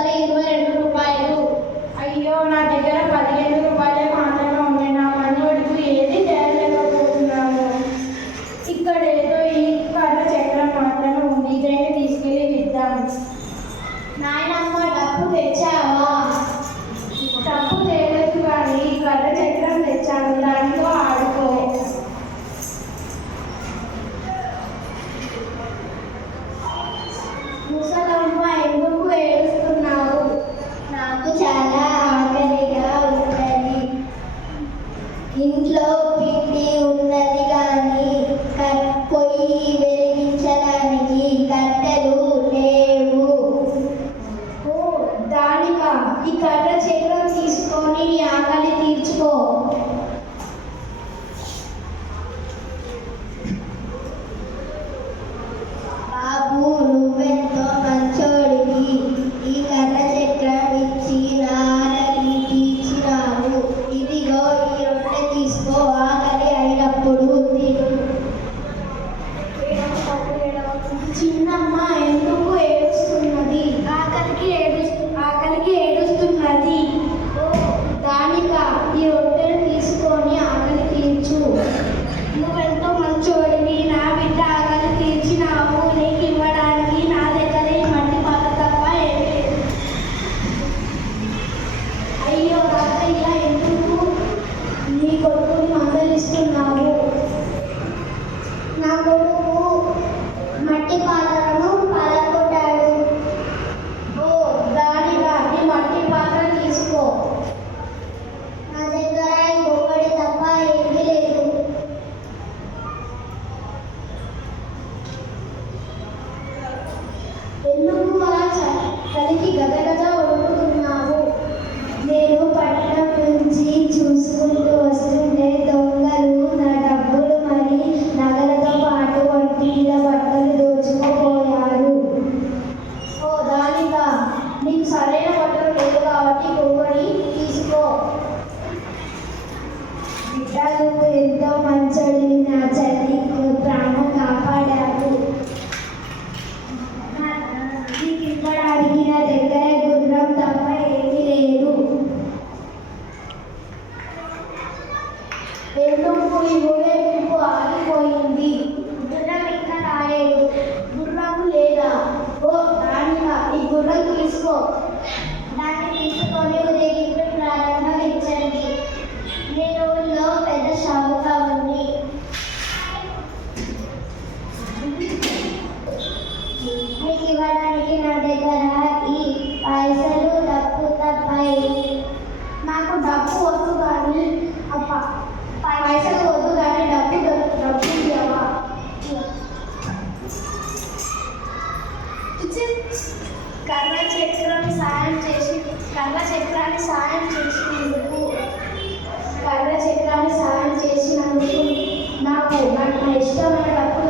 ఒక్కొక్కరి 22 రూపాయలు. అయ్యో, నా దగ్గర 15 రూపాయలే మాత్రమే ఉన్నాయి. నా మనోడికి ఏది తేలేకపోతున్నాను. ఇక్కడ ఏదో ఈ కర్ర చక్రం మాత్రమే ఉంది. దీన్ని తీసుకెళ్ళి విద్దాం. నాయనమ్మ, డబ్బు తెచ్చావా? డబ్బు తేలేదు కానీ కర్ర చక్రం తెచ్చాను. దానితో ఆడుకో. ముసలమ్మ, ఎందుకు ఏడుస్తున్నావు? నాకు చాలా ఆకలిగా ఉన్నది. ఇంట్లో పిండి ఉన్నది కానీ పొయ్యి వెలిగించడానికి కట్టెలు లేవు. ఓ దానికా, ఈ కర్ర చక్రం తీసుకొని నీ ఆకలి తీర్చుకో. బాబు, నువ్వెంతో మంచోడివి. ఈ కర్ర చక్రం ఇచ్చి నా ఆకలి తీర్చినావు. ఇదిగో ఈ రొట్టె తీసుకో, ఆకలి అయినప్పుడు తిను. చిన్నమ్మ ఎందుకు ఏడుస్తున్నది? ఆకలికి ఏడుస్తున్నది. ఓ దానికా, ఈ రొట్టెను తీసుకొని ఆకలి తీర్చు. నువ్వెంతో మంచోడివి. నా బిడ్డ ఆకలి తీర్చినావు. నీకు ఇవ్వడానికి నా దగ్గర ఈ మట్టి పాత్ర తప్ప ఏమీ లేదు. అయ్యో తాతయ్య, ఎందుకు నీ కొడుకుని మందలిస్తున్నావు? నా కొడుకు మట్టి పాత్రను పగలగొట్టాడు. ఓ దానిగా, నీ మట్టి పాత్ర తీసుకో. నా దగ్గర ఇంకొకటి తప్ప ఏమీ లేదు. ఎందుకు అలా కలిగి గదగద వణుకుతున్నావు? నేను పట్టణం నుంచి చూసుకుంటూ వస్తుంటే దొంగలు నా డబ్బులు మరి నగలతో పాటు ఒంటి మీద బట్టలు దోచుకుపోయారు. ఓ దానిగా, నీకు సరైన బట్టలు లేదు కాబట్టి ఇంకొకటి తీసుకో. బిడ్డ, నువ్వు ఎంతో మంచోడివి. నా చెల్లి ప్రాణం కాపాడావు. నీకు ఇవ్వడానికి నా దగ్గర గుర్రం తప్ప ఏమీ లేదు. ఎందుకు ఈ ఊరేగింపు ఆగిపోయింది? గుర్రం ఇంకా రాలేదు. గుర్రం లేదా? ఓ దానిగా, ఈ గుర్రం తీసుకో. దాన్ని తీసుకొని ఊరేగింపు ప్రారంభించండి. మీ ఊళ్ళో పెద్ద షాపుగా ఉంది. మీకు ఇవ్వడానికి నా దగ్గర ఈ పైసలు డబ్బు తప్ప నాకు డబ్బు వద్దు కానీ పైసలు వద్దు కానీ డబ్బు ఇవ్వవా? కర్ర చక్రాన్ని సాయం చేసినందుకు నాకు ఇష్టమైన డబ్బు